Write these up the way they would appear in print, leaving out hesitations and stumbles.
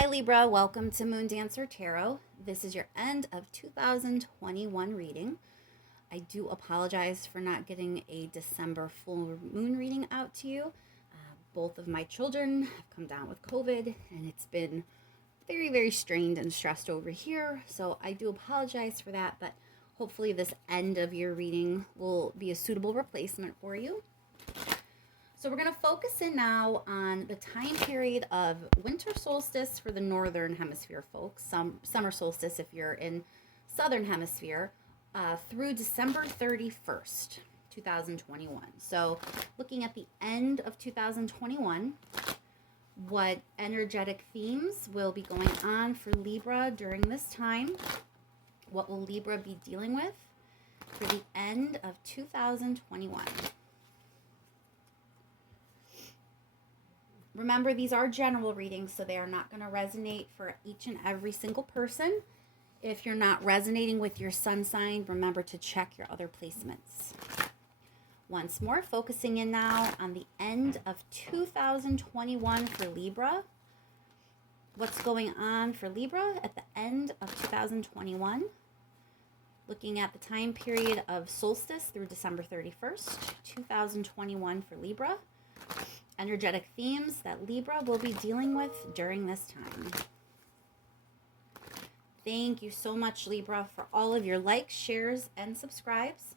Hi Libra, welcome to Moon Dancer Tarot. This is your end of 2021 reading. I do apologize for not getting a December full moon reading out to you. Both of my children have come down with COVID and it's been very strained and stressed over here. So I do apologize for that, but hopefully this end of your reading will be a suitable replacement for you. So we're going to focus in now on the time period of winter solstice for the northern hemisphere folks, summer solstice if you're in southern hemisphere, through December 31st, 2021. So looking at the end of 2021, what energetic themes will be going on for Libra during this time? What will Libra be dealing with for the end of 2021? Remember, these are general readings, so they are not going to resonate for each and every single person. If you're not resonating with your sun sign, remember to check your other placements. Once more, focusing in now on the end of 2021 for Libra. What's going on for Libra at the end of 2021? Looking at the time period of solstice through December 31st, 2021 for Libra. Energetic themes that Libra will be dealing with during this time. Thank you so much, Libra, for all of your likes, shares, and subscribes.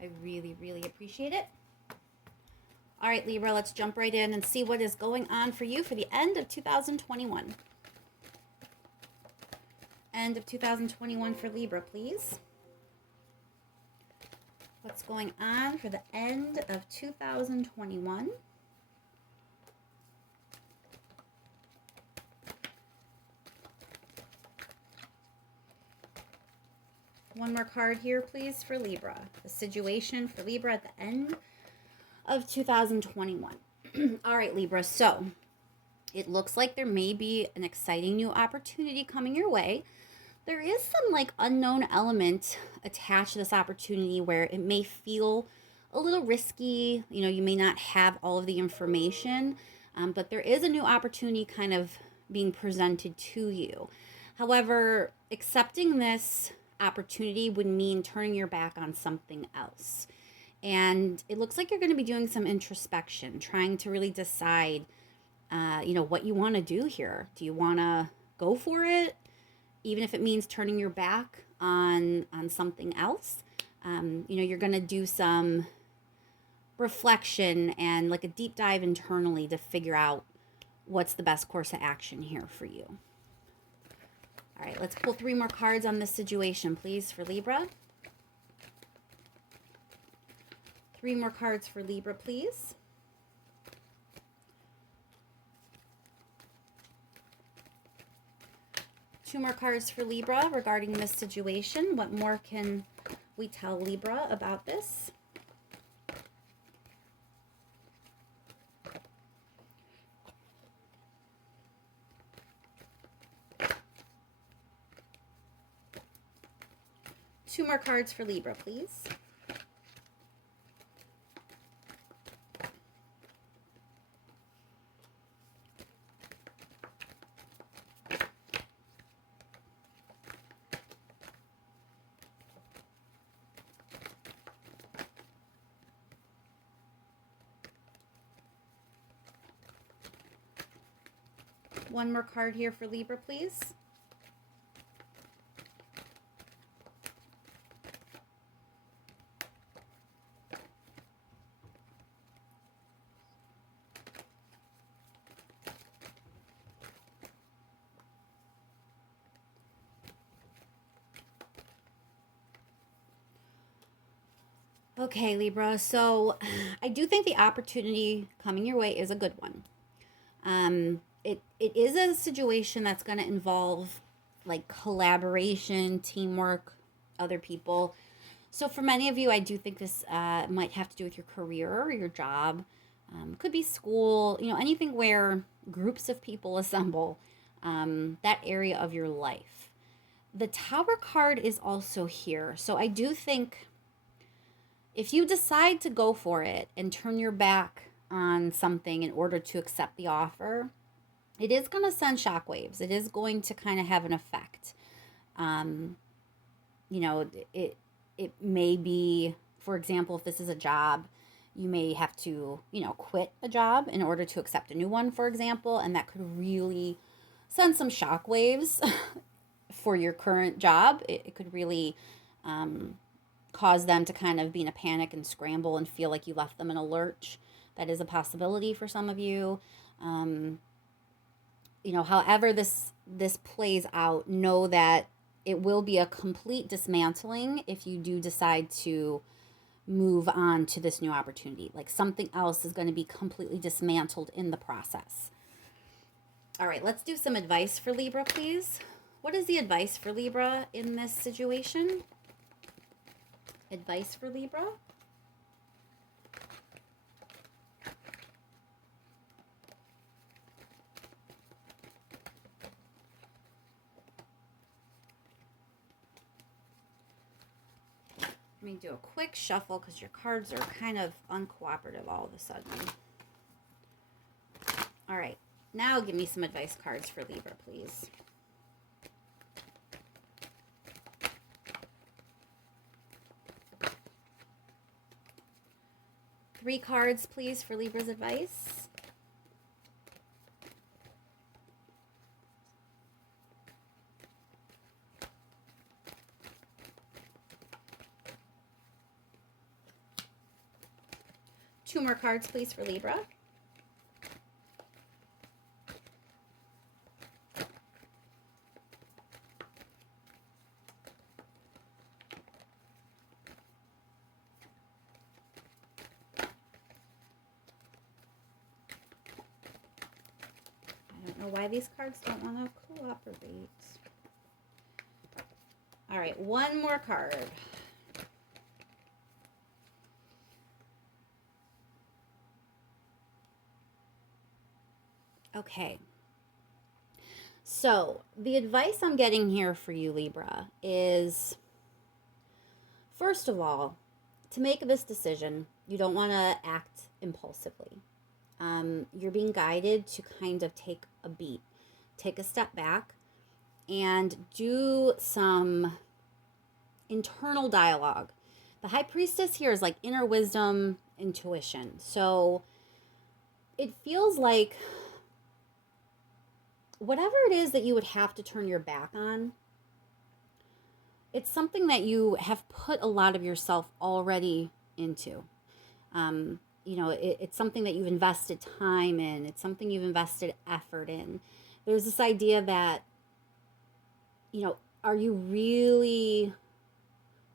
I really appreciate it. All right, Libra, let's jump right in and see what is going on for you for the end of 2021. End of 2021 for Libra, please. What's going on for the end of 2021? One more card here, please, for Libra. The situation for Libra at the end of 2021. All right, Libra. So it looks like there may be an exciting new opportunity coming your way. There is some unknown element attached to this opportunity where it may feel a little risky. You may not have all of the information, but there is a new opportunity kind of being presented to you. However, accepting this opportunity would mean turning your back on something else. And it looks like you're going to be doing some introspection, trying to really decide, what you want to do here. Do you want to go for it? Even if it means turning your back on something else, you're going to do some reflection and a deep dive internally to figure out what's the best course of action here for you. All right, let's pull 3 more cards on this situation, please, for Libra. 3 more cards for Libra, please. Two more cards for Libra regarding this situation. What more can we tell Libra about this? Two more cards for Libra, please. One more card here for Libra, please. Okay, Libra, so I do think the opportunity coming your way is a good one. It is a situation that's going to involve collaboration, teamwork, other people. So for many of you, I do think this might have to do with your career or your job. Could be school, anything where groups of people assemble, that area of your life. The Tower card is also here. So I do think if you decide to go for it and turn your back on something in order to accept the offer, it is going to send shockwaves. It is going to kind of have an effect. Um, you know, it may be, for example, if this is a job, you may have to, quit a job in order to accept a new one, for example, and that could really send some shockwaves for your current job. It could really cause them to kind of be in a panic and scramble and feel like you left them in a lurch. That is a possibility for some of you. Um, However this plays out, know that it will be a complete dismantling if you do decide to move on to this new opportunity. Like something else is going to be completely dismantled in the process. All right, let's do some advice for Libra, please. What is the advice for Libra in this situation? Advice for Libra? Let me do a quick shuffle because your cards are kind of uncooperative all of a sudden. All right, now give me some advice cards for Libra, please. Three cards, please, for Libra's advice. Two more cards, please, for Libra. I don't know why these cards don't want to cooperate. All right, one more card. Okay. So, the advice I'm getting here for you, Libra, is first of all, to make this decision, you don't want to act impulsively. You're being guided to kind of take a beat, take a step back, and do some internal dialogue. The High Priestess here is like inner wisdom, intuition. So it feels like whatever it is that you would have to turn your back on, it's something that you have put a lot of yourself already into. It's something that you've invested time in. It's something you've invested effort in. There's this idea that, are you really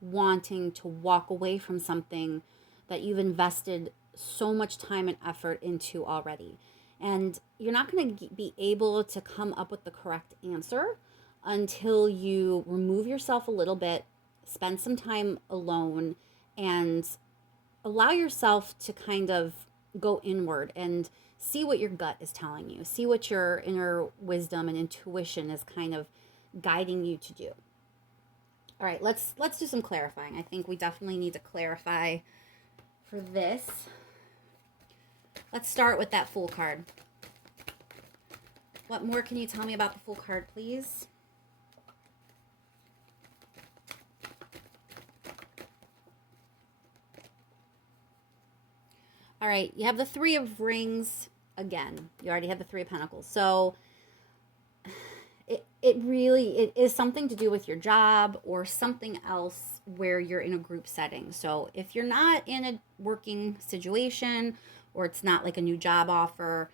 wanting to walk away from something that you've invested so much time and effort into already? And you're not going to be able to come up with the correct answer until you remove yourself a little bit, spend some time alone, and allow yourself to kind of go inward and see what your gut is telling you. See what your inner wisdom and intuition is kind of guiding you to do. All right, let's do some clarifying. I think we definitely need to clarify for this. Let's start with that Fool card. What more can you tell me about the Fool card, please? All right, you have the Three of Rings again. You already have the Three of Pentacles. So it is something to do with your job or something else where you're in a group setting. So if you're not in a working situation or it's not like a new job offer,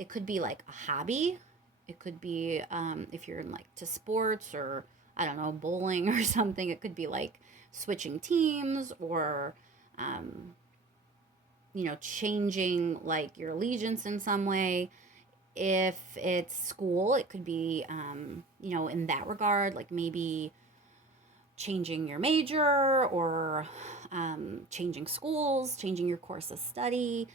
it could be like a hobby. It could be if you're in like to sports or I don't know, bowling or something. It could be like switching teams or changing like your allegiance in some way. If it's school, it could be, in that regard, like maybe changing your major or changing schools, changing your course of study,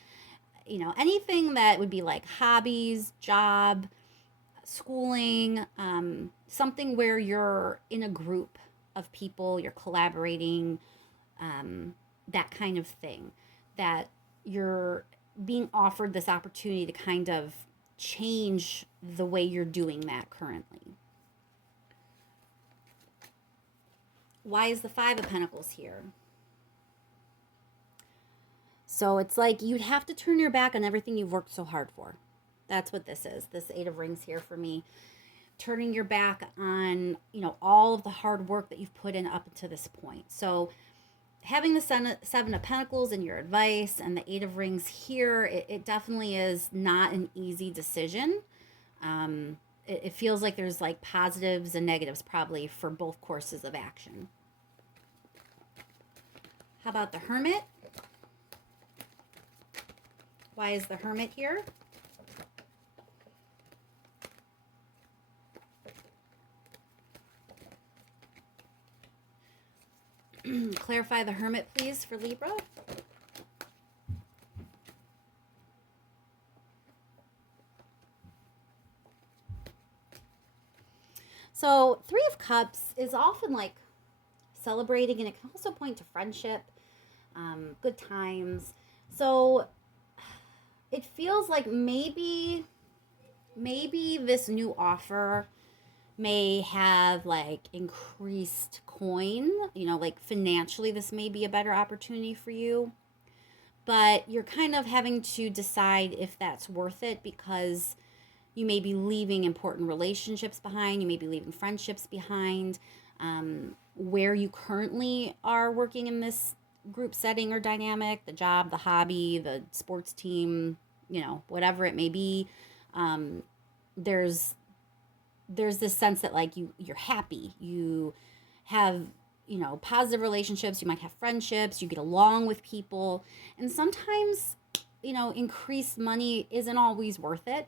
anything that would be like hobbies, job, schooling, something where you're in a group of people, you're collaborating, that kind of thing, that you're being offered this opportunity to kind of change the way you're doing that currently. Why is the Five of Pentacles here? So it's like you'd have to turn your back on everything you've worked so hard for. That's what this is. This Eight of Rings here for me. Turning your back on, all of the hard work that you've put in up to this point. So having the Seven of Pentacles in your advice and the Eight of Rings here, it definitely is not an easy decision. It feels like there's like positives and negatives probably for both courses of action. How about the Hermit? Why is the Hermit here? Clarify the Hermit, please, for Libra. So, Three of Cups is often like celebrating, and it can also point to friendship, good times. So, it feels like maybe this new offer may have like increased coin, like financially this may be a better opportunity for you, but you're kind of having to decide if that's worth it, because you may be leaving important relationships behind, you may be leaving friendships behind, where you currently are working in this group setting or dynamic, the job, the hobby, the sports team, whatever it may be. There's this sense that like you're happy, you have positive relationships, you might have friendships, you get along with people, and sometimes increased money isn't always worth it.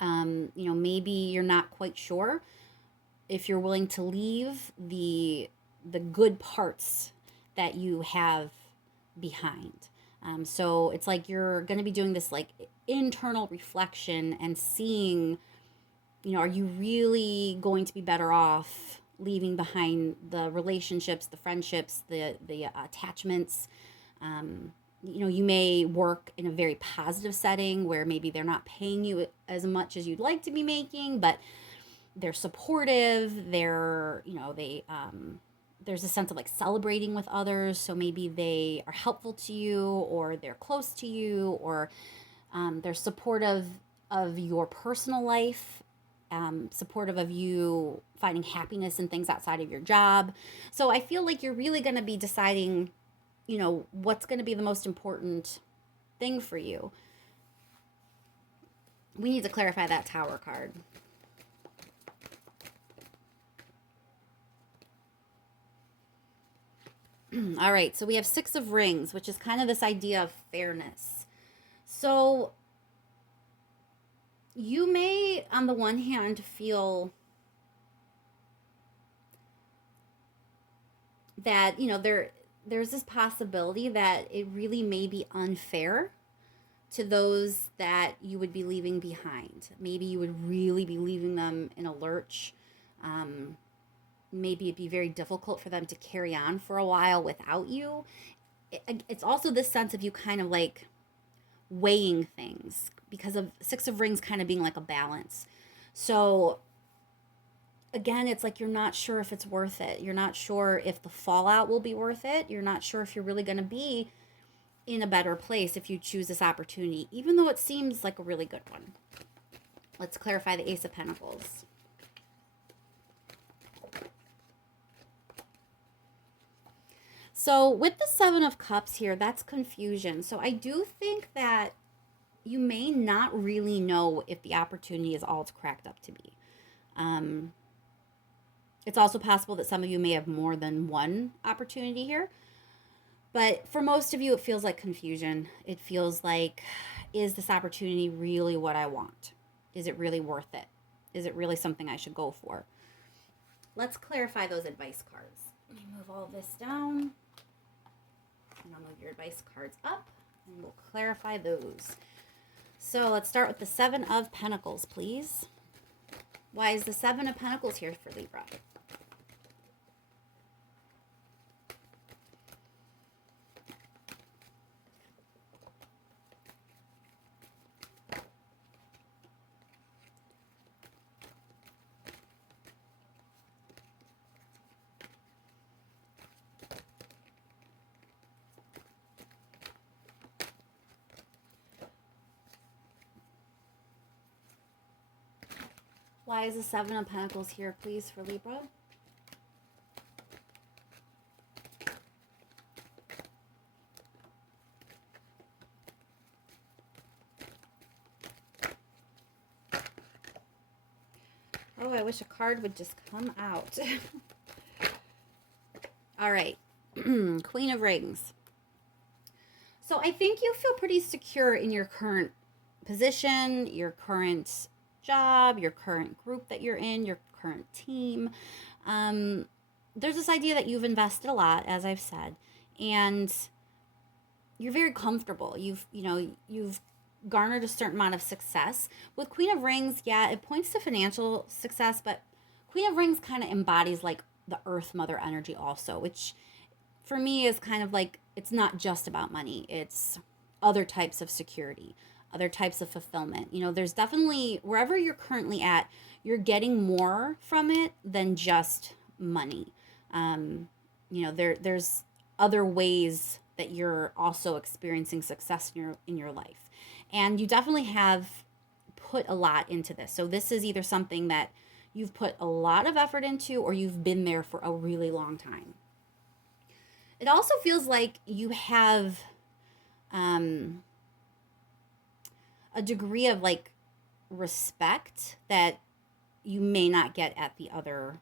Maybe you're not quite sure if you're willing to leave the good parts that you have behind. So it's like you're going to be doing this like internal reflection and seeing, are you really going to be better off leaving behind the relationships, the friendships, the attachments? You may work in a very positive setting where maybe they're not paying you as much as you'd like to be making, but they're supportive. There's a sense of like celebrating with others. So maybe they are helpful to you, or they're close to you, or they're supportive of your personal life, supportive of you finding happiness in things outside of your job. So I feel like you're really going to be deciding, what's going to be the most important thing for you. We need to clarify that Tower card. All right, so we have Six of Rings, which is kind of this idea of fairness. So you may, on the one hand, feel that, there's this possibility that it really may be unfair to those that you would be leaving behind. Maybe you would really be leaving them in a lurch. Maybe it'd be very difficult for them to carry on for a while without you. It's also this sense of you kind of like weighing things, because of Six of Rings kind of being like a balance. So again, it's like you're not sure if it's worth it. You're not sure if the fallout will be worth it. You're not sure if you're really going to be in a better place if you choose this opportunity, even though it seems like a really good one. Let's clarify the Ace of Pentacles. So with the Seven of Cups here, that's confusion. So I do think that you may not really know if the opportunity is all it's cracked up to be. It's also possible that some of you may have more than one opportunity here. But for most of you, it feels like confusion. It feels like, is this opportunity really what I want? Is it really worth it? Is it really something I should go for? Let's clarify those advice cards. Let me move all this down. And I'll move your advice cards up, and we'll clarify those. So let's start with the Seven of Pentacles, please. Why is the Seven of Pentacles here for Libra? Why is the Seven of Pentacles here, please, for Libra? Oh, I wish a card would just come out. All right. Queen of Rings. So I think you feel pretty secure in your current position, your current job, your current group that you're in, your current team. There's this idea that you've invested a lot, as I've said, and you're very comfortable. You've garnered a certain amount of success. With Queen of Rings, yeah, it points to financial success, but Queen of Rings kind of embodies like the Earth Mother energy also, which for me is kind of like, it's not just about money. It's other types of security, other types of fulfillment. There's definitely, wherever you're currently at, you're getting more from it than just money. There's other ways that you're also experiencing success in your life. And you definitely have put a lot into this. So this is either something that you've put a lot of effort into or you've been there for a really long time. It also feels like you have a degree of like respect that you may not get at the other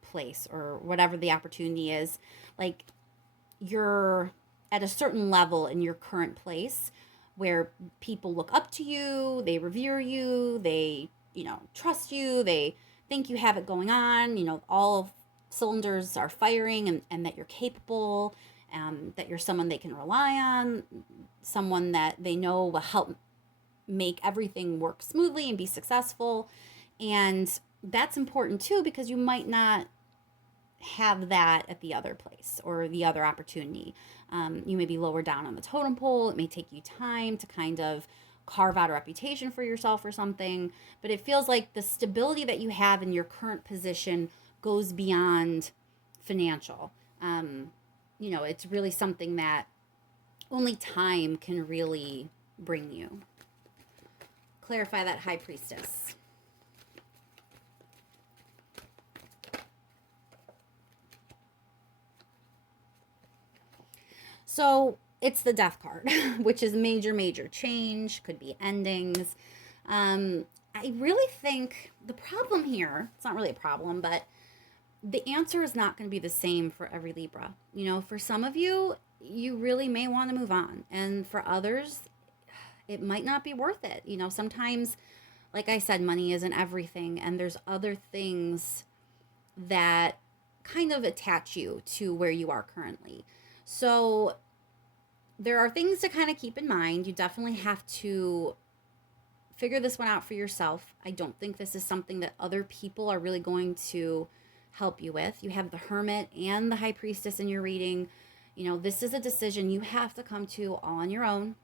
place or whatever the opportunity is. Like you're at a certain level in your current place where people look up to you, they revere you, they, trust you, they think you have it going on, all cylinders are firing and that you're capable, that you're someone they can rely on, someone that they know will help make everything work smoothly and be successful. And that's important too, because you might not have that at the other place or the other opportunity. You may be lower down on the totem pole. It may take you time to kind of carve out a reputation for yourself or something, but it feels like the stability that you have in your current position goes beyond financial. It's really something that only time can really bring you. Clarify that, High Priestess. So it's the Death card, which is major change, could be endings. I really think the problem here, it's not really a problem, but the answer is not going to be the same for every Libra. For some of you, you really may want to move on. And for others, it might not be worth it. Sometimes, like I said, money isn't everything. And there's other things that kind of attach you to where you are currently. So there are things to kind of keep in mind. You definitely have to figure this one out for yourself. I don't think this is something that other people are really going to help you with. You have the Hermit and the High Priestess in your reading. This is a decision you have to come to all on your own.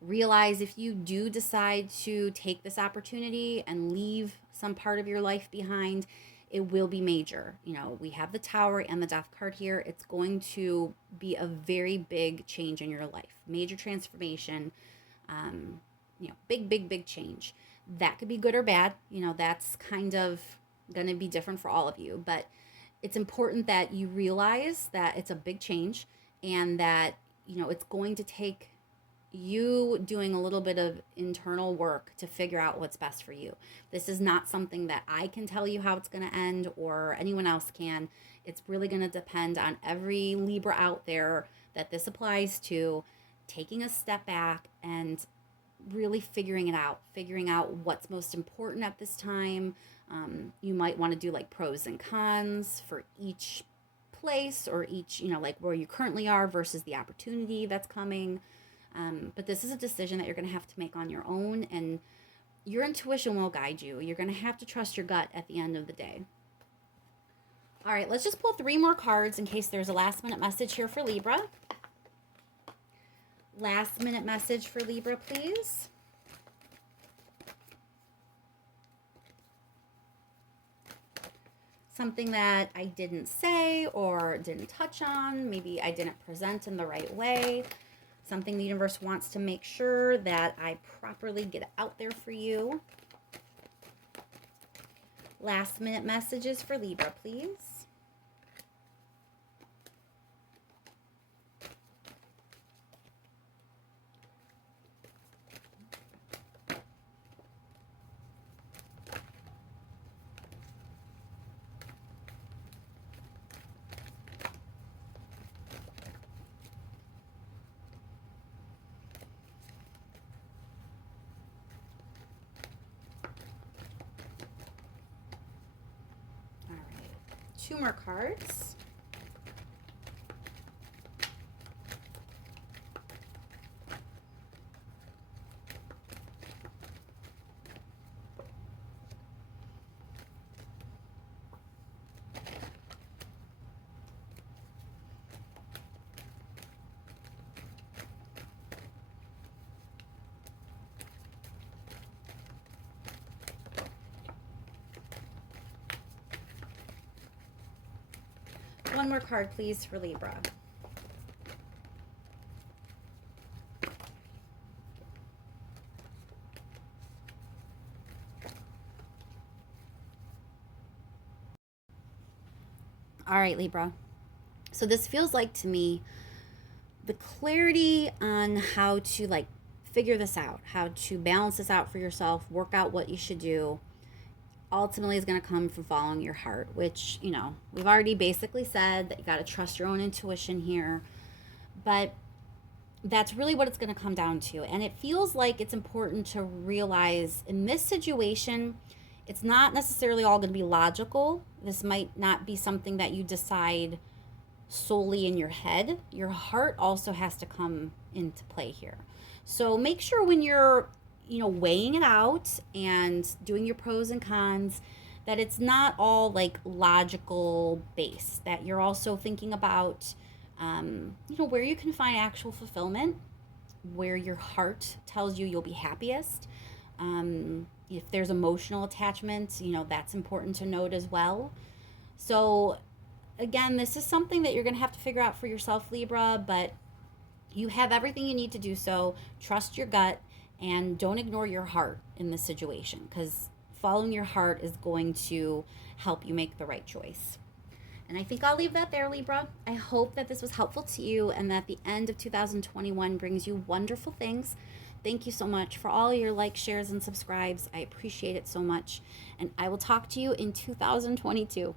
Realize if you do decide to take this opportunity and leave some part of your life behind, it will be major. We have the Tower and the Death card here. It's going to be a very big change in your life. Major transformation, big change. That could be good or bad. That's kind of going to be different for all of you. But it's important that you realize that it's a big change and that, it's going to take you doing a little bit of internal work to figure out what's best for you. This is not something that I can tell you how it's going to end or anyone else can. It's really going to depend on every Libra out there that this applies to, taking a step back and really figuring out what's most important at this time. You might want to do like pros and cons for each place or each, like where you currently are versus the opportunity that's coming. But this is a decision that you're going to have to make on your own, and your intuition will guide you. You're going to have to trust your gut at the end of the day. All right, let's just pull 3 more cards in case there's a last minute message here for Libra. Last minute message for Libra, please. Something that I didn't say or didn't touch on. Maybe I didn't present in the right way. Something the universe wants to make sure that I properly get out there for you. Last minute messages for Libra, please. All right, 2 more cards. One more card, please, for Libra. All right, Libra. So this feels like to me the clarity on how to like figure this out, how to balance this out for yourself, work out what you should do, ultimately is going to come from following your heart, which, you know, we've already basically said that you got to trust your own intuition here. But that's really what it's going to come down to. And it feels like it's important to realize in this situation, it's not necessarily all going to be logical. This might not be something that you decide solely in your head. Your heart also has to come into play here. So make sure when you're, you know, weighing it out and doing your pros and cons, that it's not all like logical based, that you're also thinking about, you know, where you can find actual fulfillment, where your heart tells you you'll be happiest. If there's emotional attachment, you know, that's important to note as well. So again, this is something that you're going to have to figure out for yourself, Libra, but you have everything you need to do so. Trust your gut and don't ignore your heart in this situation, because following your heart is going to help you make the right choice. And I think I'll leave that there, Libra. I hope that this was helpful to you and that the end of 2021 brings you wonderful things. Thank you so much for all your likes, shares, and subscribes. I appreciate it so much. And I will talk to you in 2022.